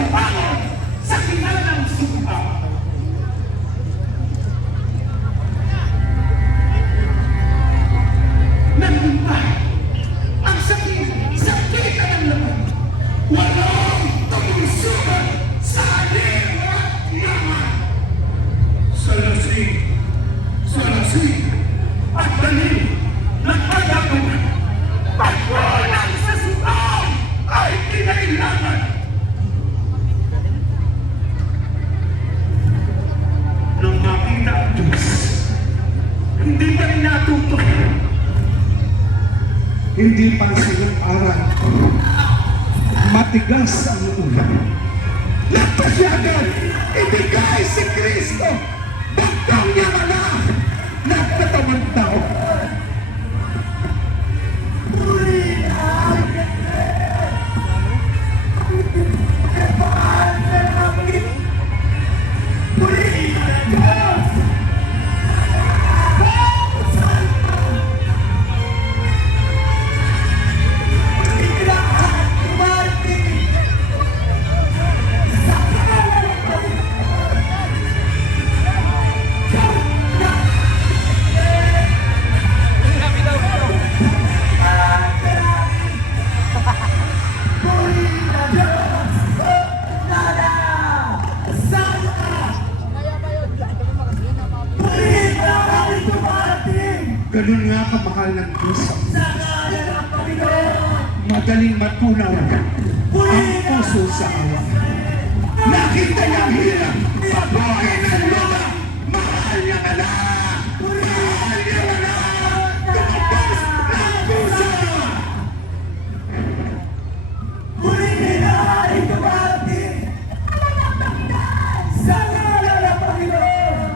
bumangon sa kinanang sumpa. Nagumpay ang sakit ng laman. Walang tumusugan sa aling at yaman. Sa lasing at dalim ng pagkakaman, pagwalang sa sutang ay kinailangan. Nang makita ang Diyos, hindi pa rin natuto. Hindi pansin ang aral. Matigas ang ulo. Nagpasyagan, ibigay si Kristo. Bagtang niya anak, nagtatamang tao. Ganun nga kamahal ng Diyos. Madaling matunaw ang puso sa awa. Nakita niya ang hirap sa buhay ng lupa. Mahal niya ka na. Mahal niya ka na. Tumabas ng puso. Huling na ay dumating sa ngalan ng Panginoon.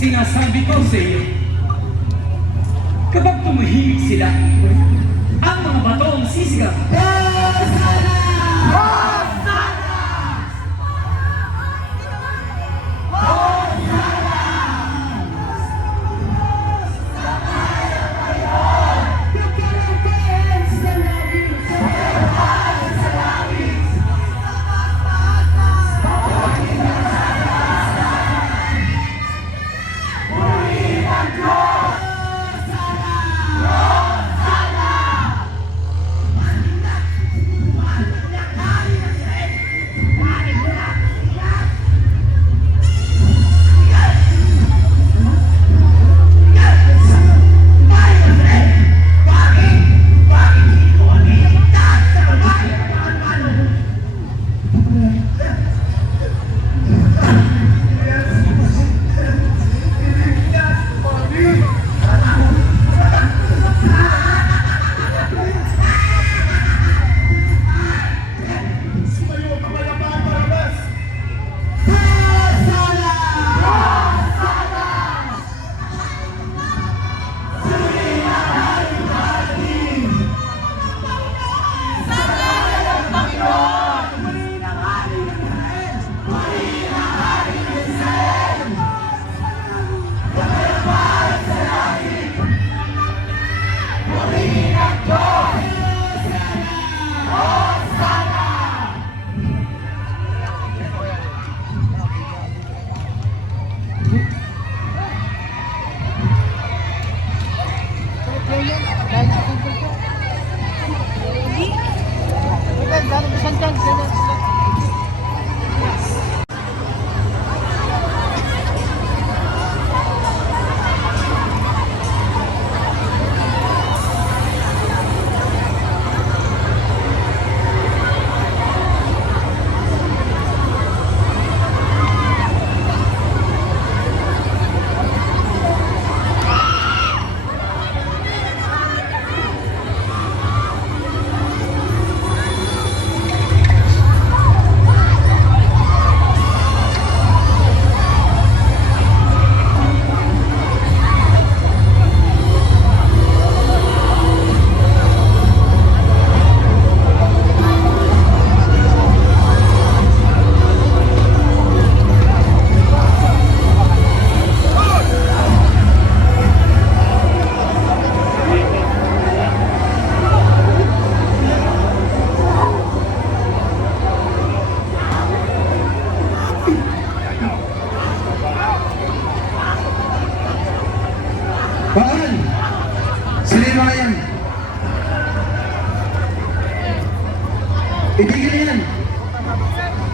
Sinasabi ko sa iyo, kapag tumahimik sila, ang mga bato ang sisigaw.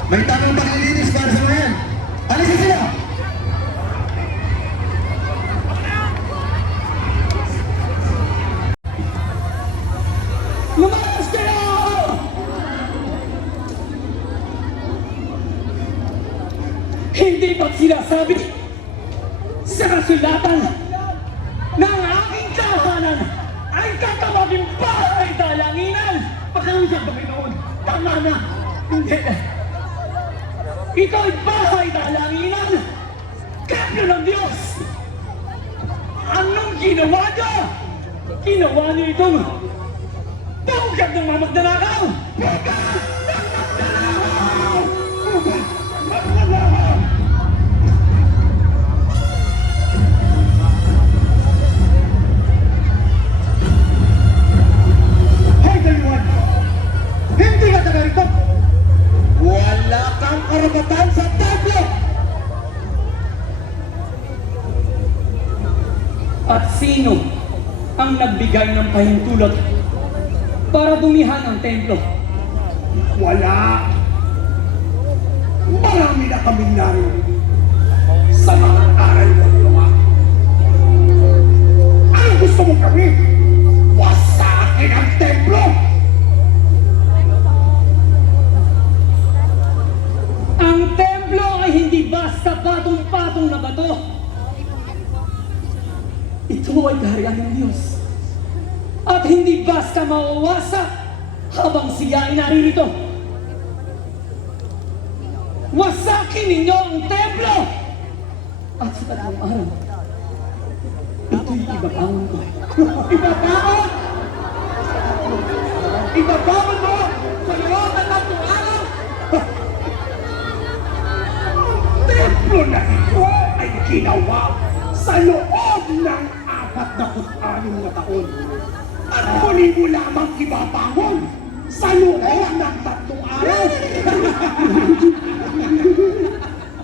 May tamang paglilinis para sa mga yan. Alisin sila! Lumayas kayo! Hindi ba't sinasabi sa kasulatan na ang aking tahanan ay tatawaging bahay dalanginan? Pakiusap, Panginoon, tama na. Hindi. Ito ay bahay dalanginan. Templo ng Diyos. Anong ginawa niya? Ginawa niya itong pugad ng mga magnanakaw! Hoy, daliwan! Hindi ka taga rito! Wala kang karapatan sa templo! At sino ang nagbigay ng pahintulot para dumihan ang templo? Wala! Marami na kaming narinig sa mga aral mo ginawa. Ano gusto mong gawin? Wasakin ang templo! Ang templo ay hindi basta patong-patong na bato. Ito ay kaharian ng Diyos. At hindi basta mawawasak habang siya ay naririto. Wasakin ninyo ang templo! At sa tatlong araw, ito'y ibabangon ko. Ibabangon! Ibabangon mo sa loob ng tatlong araw! Templo na ito ay ginawa sa loob ng 46 na taon. At muli mo lamang ibabangon sa loob ng 3 araw.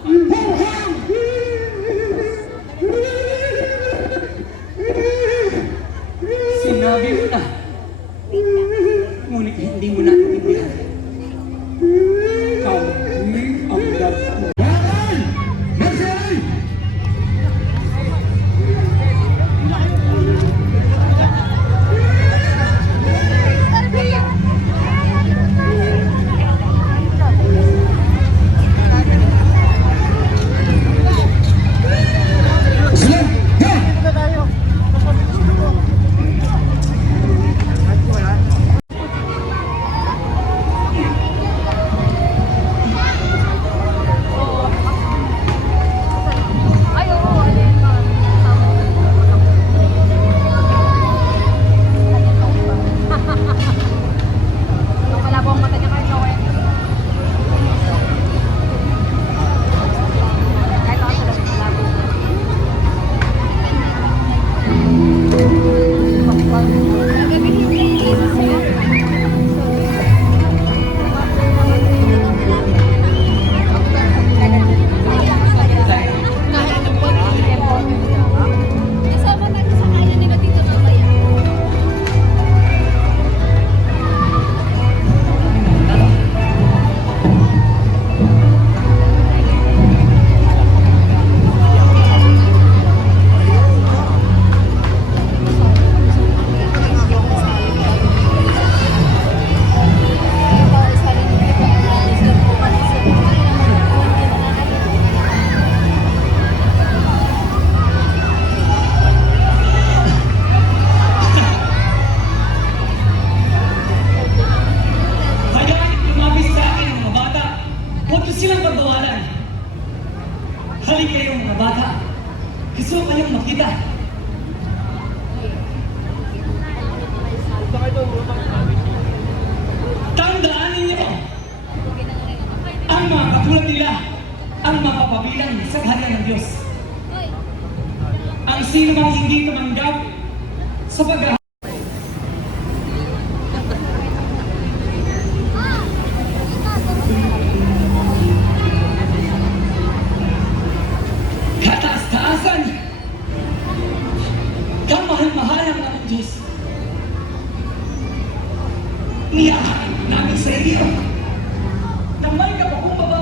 Buhang! Sinabi mo na, ngunit hindi mo naintindihan. Kami ang nagtulungan. Marcel! Halika kayo mga bata. Gusto ko kayong makita. Tandaan ninyo, ang mga katulad nila ang mapapabilang sa kaharian ng Diyos. Ang sino mang hindi tumanggap sa pag kataas-taasan, kamahal-mahalan ng Diyos. Niyahan namin sa iyo na may kapakumbaba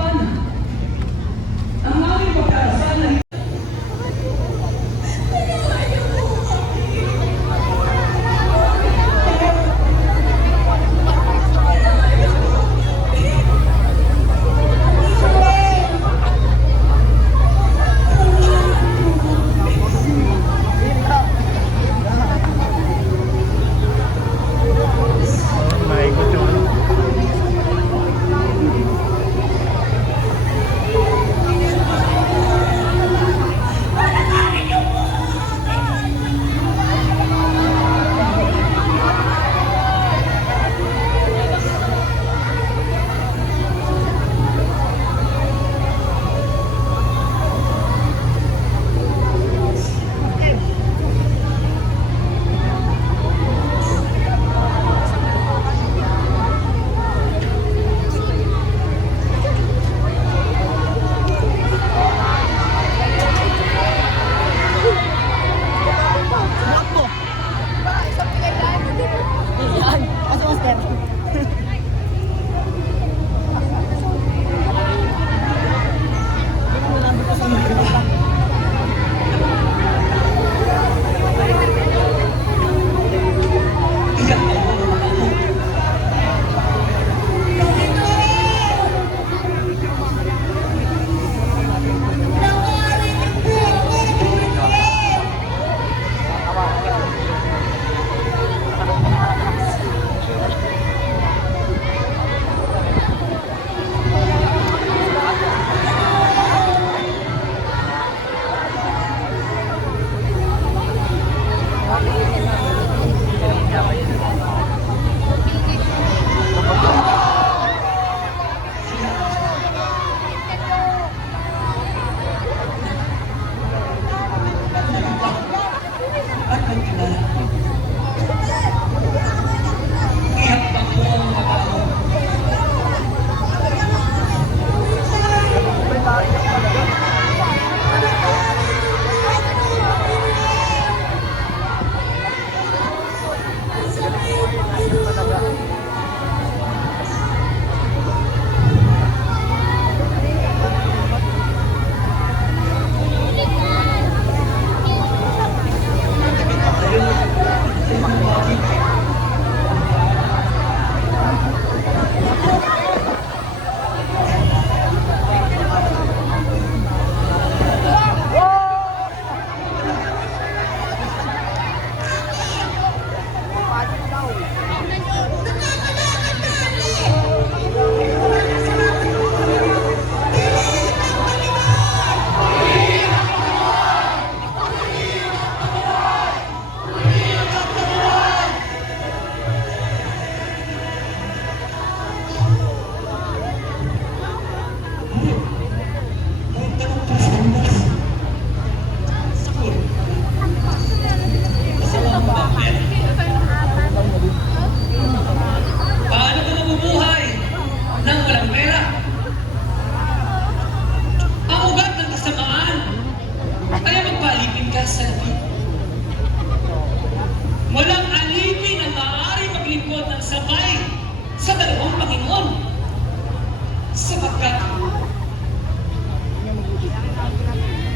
sapagkat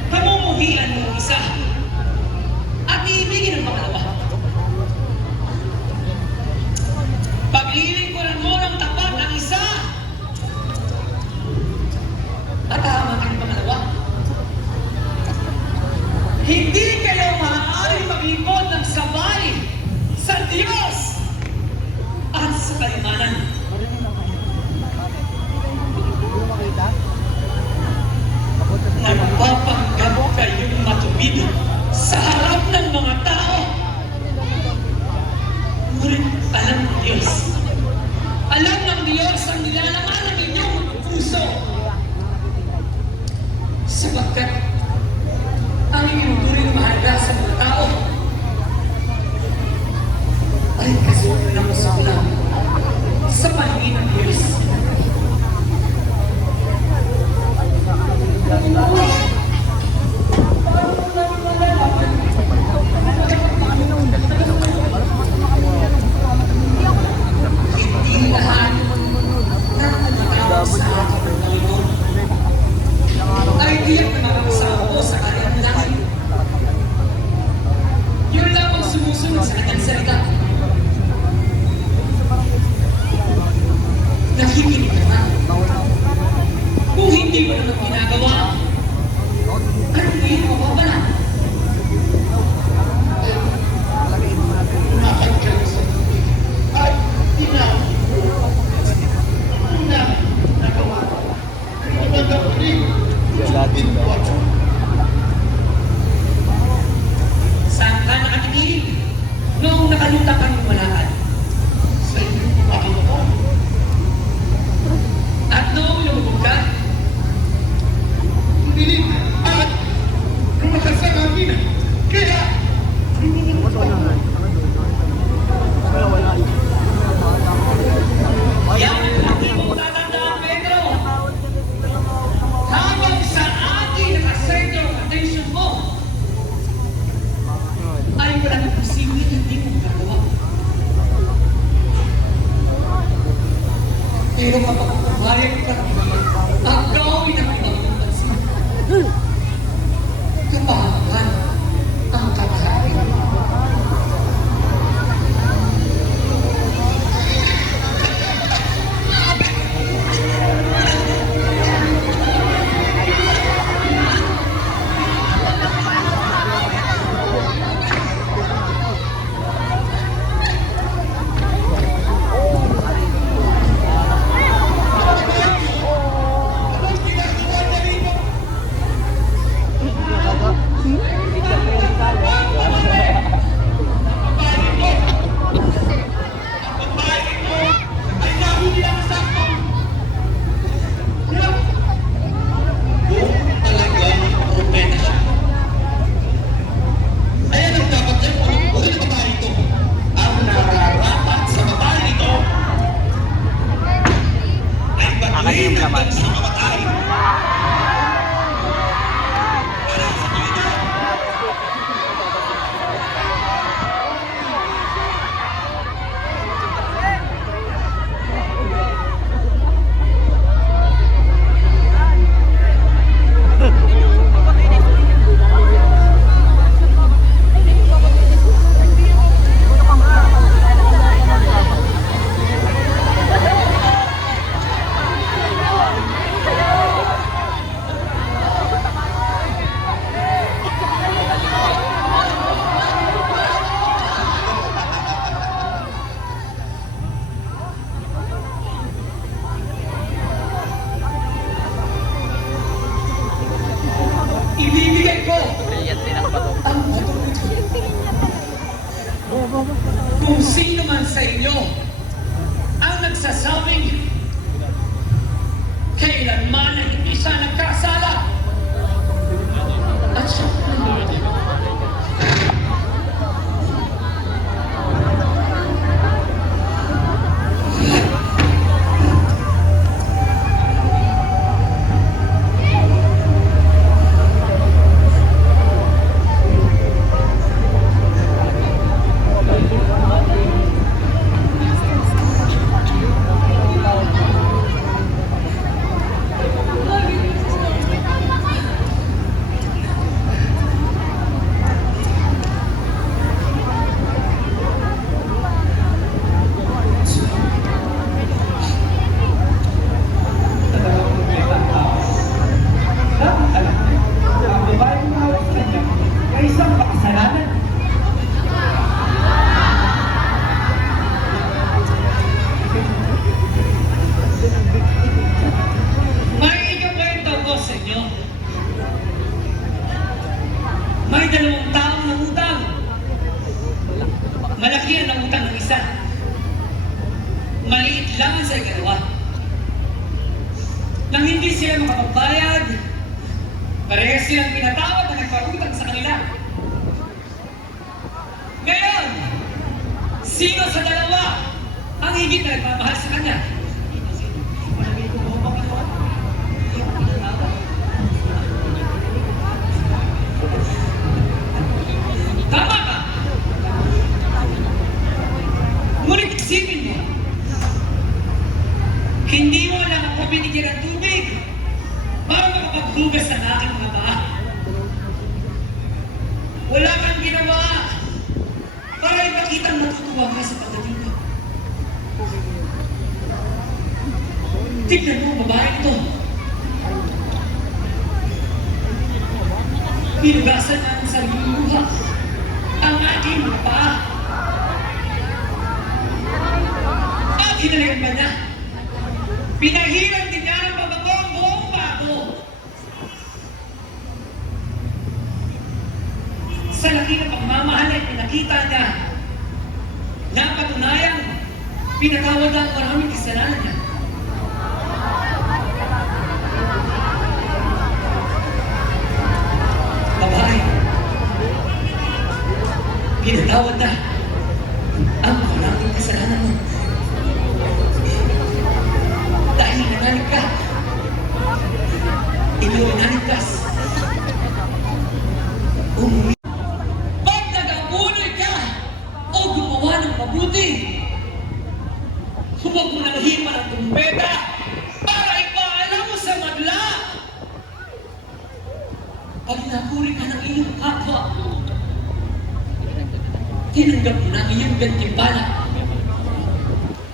pamumuhian mo ang isa at iibigin ang pangalawa. Paglilingkuran mo ng tapat ang isa at hahamakin ang pangalawa. Hindi kayo maaari maglingkod ng sabay sa Diyos at sa kalimanan. Nagpapanggap kayong matuwid sa harap ng mga tao. Ngunit alam ng Diyos. Alam ng Diyos ang nilalaman ng inyong puso. Sapagkat ang inyong mahalaga sa mga tao ay kasunod ng usapan sa paningin ng Diyos. Hindi lahat ng mga tao sa ating Panginoon ay tiyak na makakasama ko sa kanyang langit. Yun lang ang sumusunod sa kanyang salita. Nakikinig ka na. Kung hindi mo naman ginagawa, ano hindi mo mapapala? Ay, nagawa. Ano ba dapat Saan ka nakatikiling? Noong nakalutang kang lumalakad. sa inyong Panginoon? At noong lumubog ka, Dinig at lumakas ang hangin. Kaya, yan ang laki mong tatandaan, Pedro. Habang sa ating nakasentro ang attention mo, ay walang posible hindi mo magagawa. makapagbayad, parehas silang pinatawad na nagparutang sa kanila. Ngayon, sino sa dalawa ang higit na nagmamahal sa kanya? Tama ka! Ngunit isipin mo, hindi mo lang ako binigyan ng tubig para makapaghugas ng aking mga paa. Wala kang ginawa para ipakitang natutuwa ka sa pagdating ko. Tignan mo ang babae ito. Pinugasan na ang sariling luha ang aking mga paa. At hinalikan ba niya? Pinahiran din niya ng mabago ang buong bago. Sa laki ng pagmamahal ay pinakita niya na patunayang pinatawad ang maraming kasalanan niya. Babae, pinatawad na ang maraming kasalanan mo. Dahil nanalig ka, ikaw ay naligtas. Pag nag-abunoy ka o gumawa ng mabuti, huwag mo nang hima ng tumbeta para ipaalam mo sa madla. Pag napuri ka ng iyong kapwa, tinanggap mo na ang iyong gantimpala.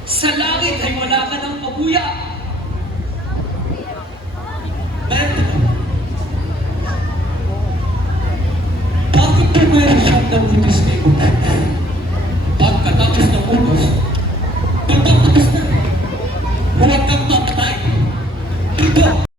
Sa langit ay wala ka ng pabuya. Bakit po meron siyang nabutis kayo?